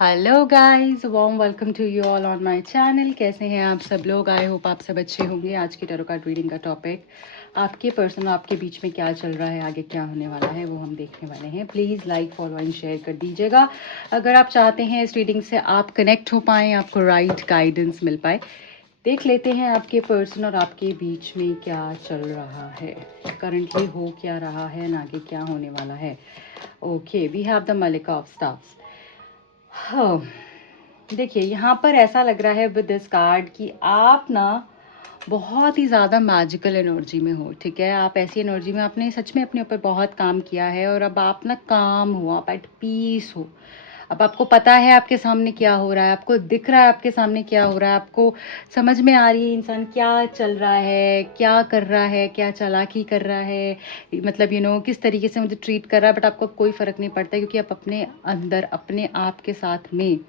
Hello guys, warm welcome to you all on my channel. कैसे हैं आप सब लोग? आई होप आप सब अच्छे होंगे। आज की टैरो कार्ड रीडिंग का टॉपिक आपके पर्सन और आपके बीच में क्या चल रहा है, आगे क्या होने वाला है, वो हम देखने वाले हैं। Please like follow and share कर दीजिएगा अगर आप चाहते हैं इस रीडिंग से आप कनेक्ट हो पाएँ, आपको राइट गाइडेंस मिल पाए। देख लेते हैं आपके पर्सन और आपके बीच में क्या चल रहा है, करंटली हो क्या रहा है, और आगे क्या होने वाला है। ओके, वी हैव द मलिका ऑफ स्टार्स। हाँ, देखिए यहाँ पर ऐसा लग रहा है विद दिस कार्ड कि आप ना बहुत ही ज़्यादा मैजिकल एनर्जी में हो। ठीक है, आप ऐसी एनर्जी में आपने सच में अपने ऊपर बहुत काम किया है और अब आप ना काम हो, आप एट पीस हो। अब आपको पता है आपके सामने क्या हो रहा है, आपको दिख रहा है आपके सामने क्या हो रहा है, आपको समझ में आ रही है इंसान क्या चल रहा है, क्या कर रहा है, क्या चालाकी कर रहा है, मतलब किस तरीके से मुझे ट्रीट कर रहा है। बट आपको कोई फ़र्क नहीं पड़ता क्योंकि आप अपने अंदर अपने आप के साथ में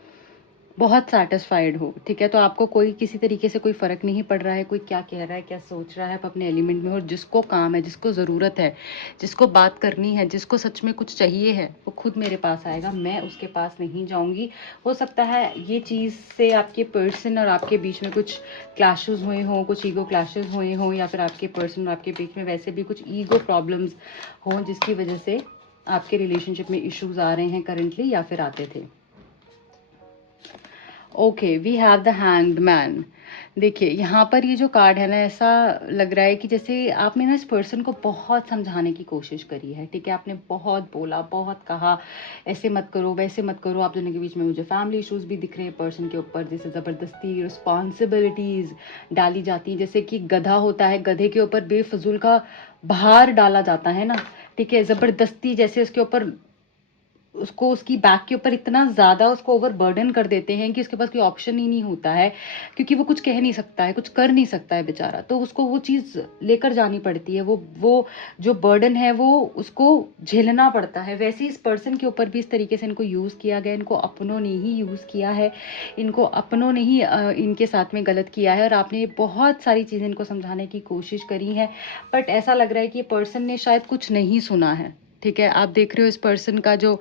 बहुत सैटिस्फाइड हो। ठीक है, तो आपको कोई किसी तरीके से कोई फ़र्क नहीं पड़ रहा है, कोई क्या कह रहा है, क्या सोच रहा है। आप अपने एलिमेंट में हो। जिसको काम है, जिसको ज़रूरत है, जिसको बात करनी है, जिसको सच में कुछ चाहिए है, वो खुद मेरे पास आएगा, मैं उसके पास नहीं जाऊंगी। हो सकता है ये चीज़ से आपके पर्सन और आपके बीच में कुछ क्लैशेस हुए हों, कुछ ईगो क्लैशेस हुए हों, या फिर आपके पर्सन और आपके बीच में वैसे भी कुछ ईगो प्रॉब्लम्स हों जिसकी वजह से आपके रिलेशनशिप में इश्यूज आ रहे हैं करंटली, या फिर आते थे। Okay, we have the hanged man. देखिए यहाँ पर ये जो कार्ड है ना, ऐसा लग रहा है कि जैसे आपने ना इस पर्सन को बहुत समझाने की कोशिश करी है। ठीक है, आपने बहुत बोला, बहुत कहा, ऐसे मत करो, वैसे मत करो। आप दोनों के बीच में मुझे फैमिली इश्यूज भी दिख रहे हैं पर्सन के ऊपर, जैसे ज़बरदस्ती रिस्पॉन्सिबिलिटीज़ डाली जाती हैं। जैसे कि गधा होता है, गधे के ऊपर बेफजूल का भार डाला जाता है ना। ठीक है, ज़बरदस्ती जैसे उसके ऊपर उसको उसकी बैक के ऊपर इतना ज़्यादा उसको ओवर बर्डन कर देते हैं कि उसके पास कोई ऑप्शन ही नहीं होता है, क्योंकि वो कुछ कह नहीं सकता है, कुछ कर नहीं सकता है बेचारा। तो उसको वो चीज़ लेकर जानी पड़ती है, वो जो बर्डन है वो उसको झेलना पड़ता है। वैसे इस पर्सन के ऊपर भी इस तरीके से इनको यूज़ किया गया, इनको अपनों ने ही यूज़ किया है, इनको अपनों ने ही इनके साथ में गलत किया है। और आपने बहुत सारी चीज़ें इनको समझाने की कोशिश करी है, बट ऐसा लग रहा है कि पर्सन ने शायद कुछ नहीं सुना है। ठीक है, आप देख रहे हो इस पर्सन का जो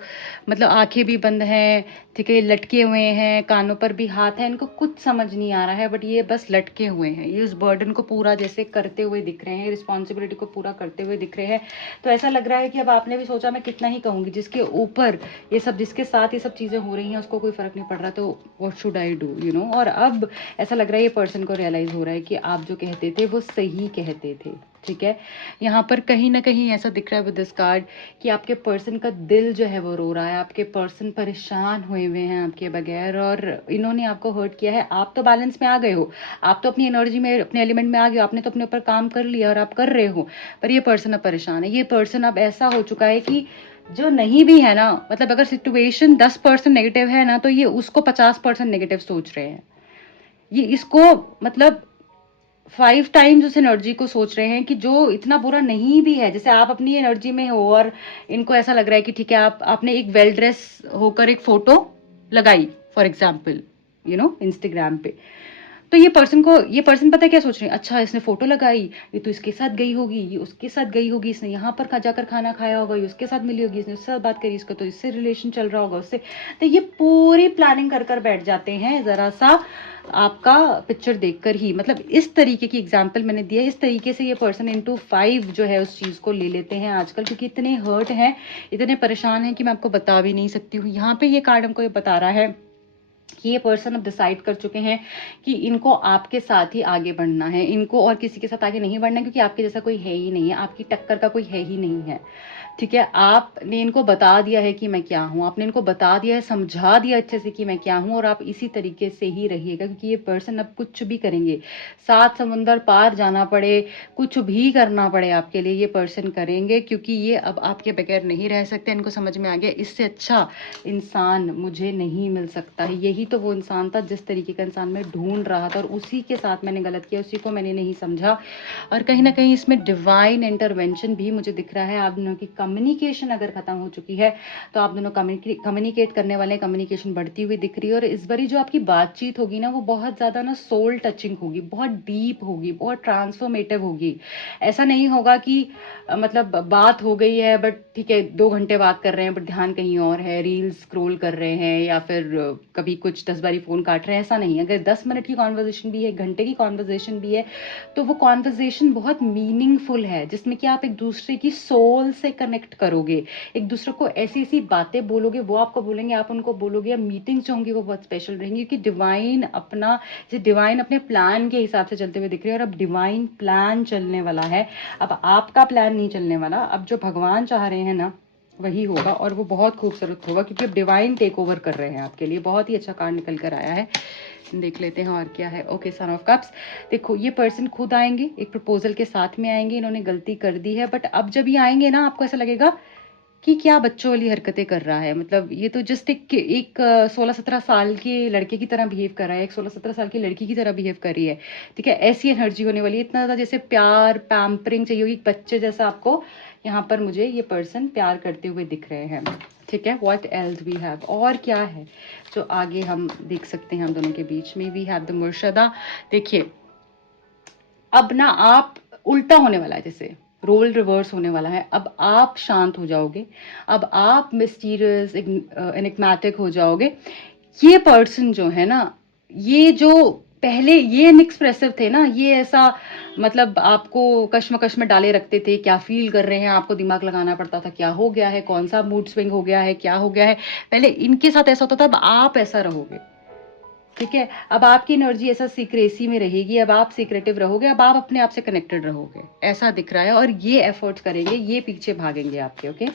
मतलब आंखें भी बंद हैं। ठीक है, लटके हुए हैं, कानों पर भी हाथ है, इनको कुछ समझ नहीं आ रहा है, बट ये बस लटके हुए हैं। ये उस बर्डन को पूरा जैसे करते हुए दिख रहे हैं, रिस्पॉन्सिबिलिटी को पूरा करते हुए दिख रहे हैं। तो ऐसा लग रहा है कि अब आपने भी सोचा मैं कितना ही कहूँगी, जिसके ऊपर ये सब, जिसके साथ ये सब चीज़ें हो रही हैं उसको कोई फ़र्क नहीं पड़ रहा, तो व्हाट शुड आई डू और अब ऐसा लग रहा है ये पर्सन को रियलाइज़ हो रहा है कि आप जो कहते थे वो सही कहते थे। ठीक है, यहाँ पर कहीं ना कहीं ऐसा दिख रहा है विद दिस कार्ड कि आपके पर्सन का दिल जो है वो रो रहा है, आपके पर्सन परेशान हुए हुए हैं आपके बगैर, और इन्होंने आपको हर्ट किया है। आप तो बैलेंस में आ गए हो, आप तो अपनी एनर्जी में, अपने एलिमेंट में आ गए हो, आपने तो अपने ऊपर काम कर लिया और आप कर रहे हो, पर ये पर्सन अब परेशान है। ये पर्सन अब ऐसा हो चुका है कि जो नहीं भी है ना, मतलब अगर सिचुएशन 10% नेगेटिव है ना, तो ये उसको 50% नेगेटिव सोच रहे हैं। ये इसको मतलब 5 टाइम्स उस एनर्जी को सोच रहे हैं कि जो इतना बुरा नहीं भी है। जैसे आप अपनी एनर्जी में हो और इनको ऐसा लग रहा है कि ठीक है, आपने एक वेल ड्रेस होकर एक फोटो लगाई फॉर एग्जाम्पल इंस्टाग्राम पे, तो ये पर्सन पता है क्या सोच रहे हैं, अच्छा इसने फोटो लगाई, ये तो इसके साथ गई होगी, ये उसके साथ गई होगी, इसने यहाँ पर जाकर खाना खाया होगा, ये उसके साथ मिली होगी, इसने उससे साथ बात करी, इसका तो इससे रिलेशन चल रहा होगा उससे। तो ये पूरी प्लानिंग कर कर बैठ जाते हैं ज़रा सा आपका पिक्चर देखकर ही। मतलब इस तरीके की एग्जाम्पल मैंने दिया, इस तरीके से ये पर्सन इंटू 5 जो है उस चीज़ को ले लेते हैं आजकल, क्योंकि इतने हर्ट हैं, इतने परेशान हैं कि मैं आपको बता भी नहीं सकती हूँ। यहाँ पे ये कार्ड हमको ये बता रहा है कि ये पर्सन अब डिसाइड कर चुके हैं कि इनको आपके साथ ही आगे बढ़ना है, इनको और किसी के साथ आगे नहीं बढ़ना है, क्योंकि आपके जैसा कोई है ही नहीं है, आपकी टक्कर का कोई है ही नहीं है। ठीक है, आपने इनको बता दिया है कि मैं क्या हूँ, आपने इनको बता दिया है, समझा दिया अच्छे से कि मैं क्या हूँ, और आप इसी तरीके से ही रहिएगा, क्योंकि ये पर्सन अब कुछ भी करेंगे, 7 समुंदर पार जाना पड़े, कुछ भी करना पड़े आपके लिए, ये पर्सन करेंगे, क्योंकि ये अब आपके बगैर नहीं रह सकते। इनको समझ में आ गया इससे अच्छा इंसान मुझे नहीं मिल सकता है। यही तो वो इंसान था जिस तरीके का इंसान मैं ढूंढ रहा था, और उसी के साथ मैंने गलत किया, उसी को मैंने नहीं समझा। और कहीं ना कहीं इसमें डिवाइन इंटरवेंशन भी मुझे दिख रहा है। आप दोनों की कम्युनिकेशन अगर खत्म हो चुकी है तो आप दोनों कम्युनिकेट करने वाले हैं, कम्युनिकेशन बढ़ती हुई दिख रही है। और इस बारी जो आपकी बातचीत होगी ना वो बहुत ज़्यादा ना सोल टचिंग होगी, बहुत डीप होगी, बहुत ट्रांसफॉर्मेटिव होगी। ऐसा नहीं होगा कि मतलब बात हो गई है बट ठीक है 2 घंटे बात कर रहे हैं बट ध्यान कहीं और है, रील्स स्क्रॉल कर रहे हैं या फिर कभी कुछ 10 बारी फ़ोन काट रहे हैं, ऐसा नहीं है। अगर 10 मिनट की कॉन्वर्जेशन भी है, 1 घंटे की कॉन्वर्जेशन भी है, तो वो कॉन्वर्जेशन बहुत मीनिंगफुल है जिसमें कि आप एक दूसरे की सोल से कनेक्ट करोगे, एक दूसरे को ऐसी ऐसी बातें बोलोगे, वो आपको बोलेंगे, आप उनको बोलोगे। मीटिंग्स जो होंगी वो बहुत स्पेशल रहेंगी क्योंकि डिवाइन अपने प्लान के हिसाब से चलते हुए दिख रही है। और अब डिवाइन प्लान चलने वाला है, अब आपका प्लान नहीं चलने वाला। अब जो भगवान चाह रहे हैं ना वही होगा और वो बहुत खूबसूरत होगा क्योंकि अब डिवाइन टेक ओवर कर रहे हैं आपके लिए। बहुत ही अच्छा कार्ड निकल कर आया है, देख लेते हैं और क्या है। Okay, son of cups. देखो ये पर्सन खुद आएंगे, एक प्रपोजल के साथ में आएंगे। इन्होंने गलती कर दी है बट अब जब ये आएंगे ना आपको ऐसा लगेगा कि क्या बच्चों वाली हरकतें कर रहा है। मतलब ये तो जस्ट एक 16-17 साल के लड़के की तरह बिहेव कर रहा है, एक 16-17 साल की लड़की की तरह बिहेव कर रही है। ठीक है, ऐसी एनर्जी होने वाली है, इतना ज़्यादा जैसे प्यार पैम्परिंग चाहिए होगी, बच्चे जैसा आपको यहाँ पर मुझे ये पर्सन प्यार करते हुए दिख रहे हैं। ठीक है, व्हाट एल्स वी हैव, और क्या है जो आगे हम देख सकते हैं हम दोनों के बीच में। वी हैव द मुर्शदा। देखिए अब ना आप उल्टा होने वाला है, जैसे रोल रिवर्स होने वाला है। अब आप शांत हो जाओगे, अब आप मिस्टीरियस एनिग्मेटिक हो जाओगे। ये पर्सन जो है ना, ये जो पहले ये इनएक्सप्रेसिव थे ना, ये ऐसा मतलब आपको कश्मकश में डाले रखते थे, क्या फील कर रहे हैं आपको दिमाग लगाना पड़ता था, क्या हो गया है, कौन सा मूड स्विंग हो गया है, क्या हो गया है। पहले इनके साथ ऐसा होता था, अब आप ऐसा रहोगे। ठीक है, अब आपकी एनर्जी ऐसा सीक्रेसी में रहेगी, अब आप सीक्रेटिव रहोगे, अब आप अपने आप से कनेक्टेड रहोगे, ऐसा दिख रहा है। और ये एफर्ट्स करेंगे, ये पीछे भागेंगे आपके। Okay,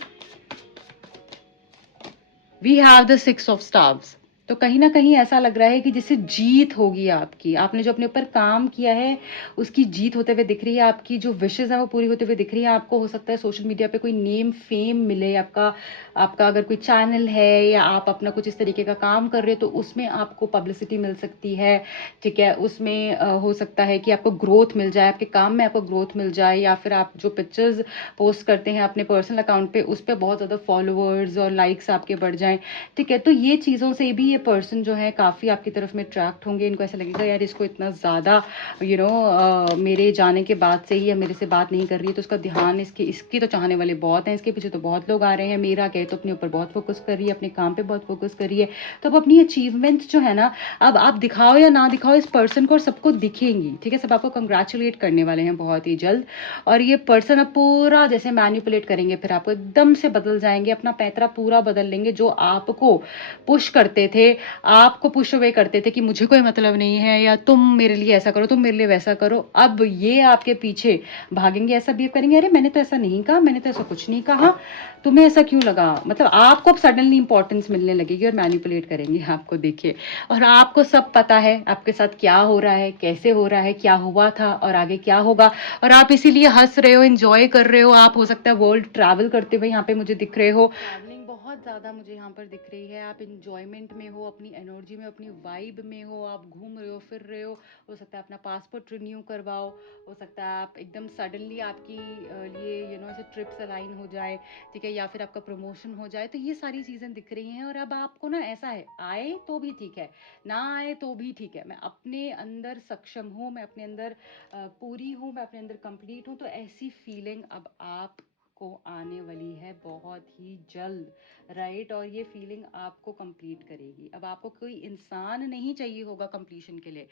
we have the 6 of stars. तो कहीं ना कहीं ऐसा लग रहा है कि जैसे जीत होगी आपकी, आपने जो अपने ऊपर काम किया है उसकी जीत होते हुए दिख रही है, आपकी जो विशेष है वो पूरी होते हुए दिख रही है। आपको हो सकता है सोशल मीडिया पे कोई नेम फेम मिले, आपका आपका अगर कोई चैनल है या आप अपना कुछ इस तरीके का काम कर रहे हो तो उसमें आपको पब्लिसिटी मिल सकती है। ठीक है, उसमें हो सकता है कि आपको ग्रोथ मिल जाए, आपके काम में आपको ग्रोथ मिल जाए, या फिर आप जो पिक्चर्स पोस्ट करते हैं अपने पर्सनल अकाउंट पे उस पर बहुत ज़्यादा फॉलोअर्स और लाइक्स आपके बढ़ जाएं। ठीक है, तो ये चीज़ों से भी ये पर्सन जो है काफ़ी आपकी तरफ में अट्रैक्ट होंगे। इनको ऐसा लगेगा यार इसको इतना ज़्यादा मेरे जाने के बाद से ही या मेरे से बात नहीं कर रही है तो उसका ध्यान इसकी तो चाहने वाले बहुत हैं, इसके पीछे तो बहुत लोग आ रहे हैं। मेरा कहे तो अपने ऊपर बहुत फोकस कर रही है, अपने काम पे बहुत फोकस कर रही है। तो अब अपनी अचीवमेंट्स जो है ना, अब आप दिखाओ या ना दिखाओ इस पर्सन को, और सबको दिखेंगी। ठीक है, सब आपको कंग्रेचुलेट करने वाले हैं बहुत ही जल्द। और ये पर्सन अब पूरा जैसे मैनिपुलेट करेंगे, फिर आपको एकदम से बदल जाएंगे, अपना पैतरा पूरा बदल लेंगे। जो आपको पुश करते थे, आपको पुश अवे करते थे कि मुझे कोई मतलब नहीं है या तुम मेरे लिए ऐसा करो, तुम मेरे लिए वैसा करो, अब ये आपके पीछे भागेंगे, ऐसा बिहेव करेंगे, अरे मैंने तो ऐसा नहीं कहा, मैंने तो ऐसा कुछ नहीं कहा, तुम्हें ऐसा क्यों लगा। मतलब आपको अब सडनली इंपॉर्टेंस मिलने लगेगी और मैनिपुलेट करेंगे आपको। देखिए, और आपको सब पता है आपके साथ क्या हो रहा है, कैसे हो रहा है, क्या हुआ था और आगे क्या होगा। और आप इसीलिए हंस रहे हो, एंजॉय कर रहे हो। आप हो सकता है वर्ल्ड ट्रैवल करते हुए यहाँ पे मुझे दिख रहे हो, ट्रैवलिंग बहुत ज़्यादा मुझे यहाँ पर दिख रही है। आप इंजॉयमेंट में हो, अपनी एनर्जी में, अपनी वाइब में हो, आप घूम रहे हो, फिर रहे हो सकता है अपना पासपोर्ट रिन्यू करवाओ, हो सकता है आप एकदम सडनली आपकी लिए ऐसे ट्रिप्स अलाइन हो जाए। ठीक है, या फिर आपका प्रमोशन हो जाए। तो ये सारी चीज़ें दिख रही हैं। और अब आपको ना ऐसा है, आए तो भी ठीक है, ना आए तो भी ठीक है, मैं अपने अंदर सक्षम हूँ, मैं अपने अंदर पूरी हूँ, मैं अपने अंदर कंप्लीट हूँ। तो ऐसी फीलिंग अब आप को आने वाली है बहुत ही जल्द, राइट। और ये फीलिंग आपको कंप्लीट करेगी। अब आपको कोई इंसान नहीं चाहिए होगा कंप्लीशन के लिए,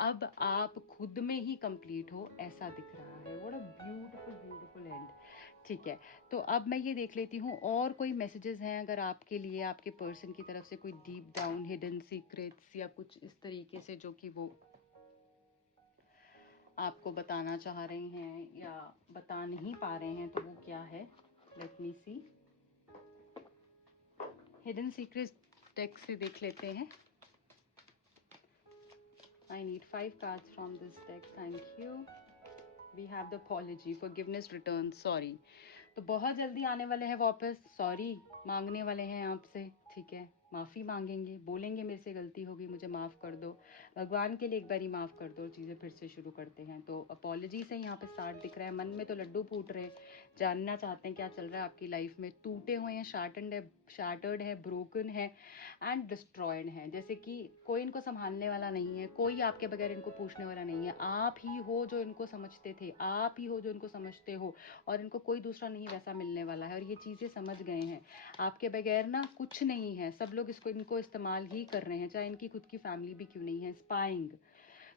अब आप खुद में ही कंप्लीट हो, ऐसा दिख रहा है। What a beautiful beautiful and. ठीक है, तो अब मैं ये देख लेती हूँ और कोई मैसेजेस हैं अगर आपके लिए, आपके पर्सन की तरफ से कोई डीप डाउन हिडन सीक्रेट्स या कुछ इस तरीके से जो कि वो आपको बताना चाह रहे हैं या बता नहीं पा रहे हैं, तो वो क्या है। Let me see, hidden secrets deck से देख लेते हैं। I need 5 cards from this deck, thank you. We have the apology, forgiveness, return, sorry. तो बहुत जल्दी आने वाले हैं वापस, सॉरी मांगने वाले हैं आपसे। ठीक है, माफ़ी माँगेंगे, बोलेंगे मेरे से गलती हो गई, मुझे माफ़ कर दो। भगवान के लिए एक बारी माफ़ कर दो और चीज़ें फिर से शुरू करते हैं। तो अपॉलजी से यहाँ पे स्टार्ट दिख रहा है, मन में तो लड्डू फूट रहे हैं, जानना चाहते हैं क्या चल रहा है आपकी लाइफ़ में। टूटे हुए हैं, शैटर्ड है, ब्रोकन है एंड डिस्ट्रॉयड हैं। जैसे कि कोई इनको सँभालने वाला नहीं है, कोई आपके बगैर इनको पूछने वाला नहीं है। आप ही हो जो इनको समझते थे, आप ही हो जो इनको समझते हो और इनको कोई दूसरा नहीं वैसा मिलने वाला है और ये चीज़ें समझ गए हैं। आपके बगैर ना कुछ नहीं है, सब लोग इनको इस्तेमाल ही कर रहे हैं, चाहे इनकी खुद की फैमिली भी क्यों नहीं है। स्पाइंग,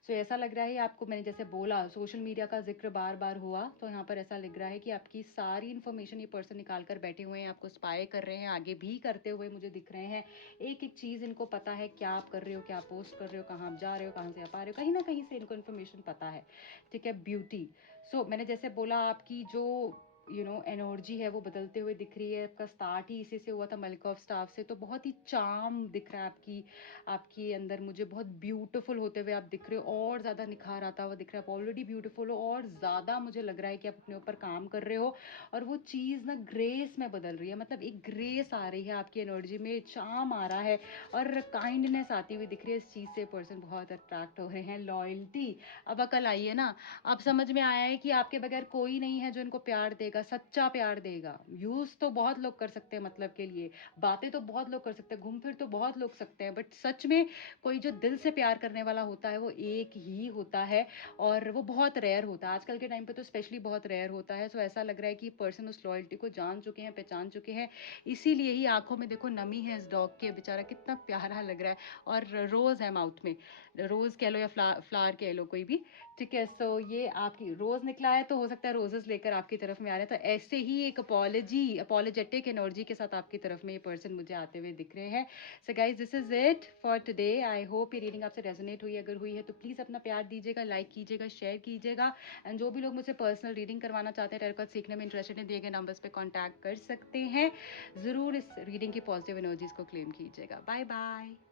सो ऐसा लग रहा है आपको, मैंने जैसे बोला सोशल मीडिया का जिक्र बार बार हुआ, तो यहाँ पर ऐसा लग रहा है कि आपकी सारी इन्फॉर्मेशन ये पर्सन निकाल कर बैठे हुए हैं, आपको स्पाई कर रहे हैं, आगे भी करते हुए मुझे दिख रहे हैं। एक एक चीज़ इनको पता है, क्या आप कर रहे हो, क्या पोस्ट कर रहे हो, कहाँ आप जा रहे हो, कहाँ से आप आ रहे हो, कहीं ना कहीं से इनको इन्फॉर्मेशन पता है। ठीक है, ब्यूटी, सो मैंने जैसे बोला आपकी जो एनर्जी है वो बदलते हुए दिख रही है। आपका स्टार्ट ही इसी से हुआ था, मलिक ऑफ स्टाफ से, तो बहुत ही चार्म दिख रहा है आपकी आपके अंदर, मुझे बहुत ब्यूटीफुल होते हुए आप दिख रहे हो, और ज़्यादा निखार आता हुआ दिख रहा है। आप ऑलरेडी ब्यूटीफुल हो और ज़्यादा मुझे लग रहा है कि आप अपने ऊपर काम कर रहे हो और वो चीज़ ना ग्रेस में बदल रही है, मतलब एक ग्रेस आ रही है आपकी एनर्जी में, चार्म आ रहा है और काइंडनेस आती हुई दिख रही है। इस चीज़ से पर्सन बहुत अट्रैक्ट हो रहे हैं। लॉयल्टी, अब अकल आई है ना, अब समझ में आया है कि आपके बगैर कोई नहीं है जो इनको प्यार देगा, सच्चा प्यार देगा। यूज़ तो बहुत लोग कर सकते हैं मतलब के लिए, बातें तो बहुत लोग कर सकते हैं, घूम फिर तो बहुत लोग सकते हैं, बट सच में कोई जो दिल से प्यार करने वाला होता है वो एक ही होता है और वो बहुत रेयर होता है। आजकल के टाइम पे तो स्पेशली बहुत रेयर होता है। सो ऐसा लग रहा है कि पर्सन उस लॉयल्टी को जान चुके हैं, पहचान चुके हैं, इसीलिए ही आंखों में देखो नमी है इस डॉग के, बेचारा कितना प्यारा लग रहा है। और रोज़ है माउथ में, रोज़ कह लो या फ्लावर कह लो, कोई भी। ठीक है, सो ये आपकी रोज़ निकला है तो हो सकता है रोजेस लेकर आपकी तरफ में आ रहे हैं, तो ऐसे ही एक अपॉलोजेटिक एनर्जी के साथ आपकी तरफ में ये पर्सन मुझे आते हुए दिख रहे हैं। So guys, this is it for today. I hope ये रीडिंग आपसे रेजोनेट हुई, अगर हुई है तो प्लीज़ अपना प्यार दीजिएगा, लाइक कीजिएगा, शेयर कीजिएगा एंड जो भी लोग मुझसे पर्सनल रीडिंग करवाना चाहते हैं, टैरो कार्ड सीखने में इंटरेस्टेड है, दिए गए नंबर्स पे कॉन्टैक्ट कर सकते हैं। ज़रूर इस रीडिंग की पॉजिटिव एनर्जीज को क्लेम कीजिएगा। Bye bye.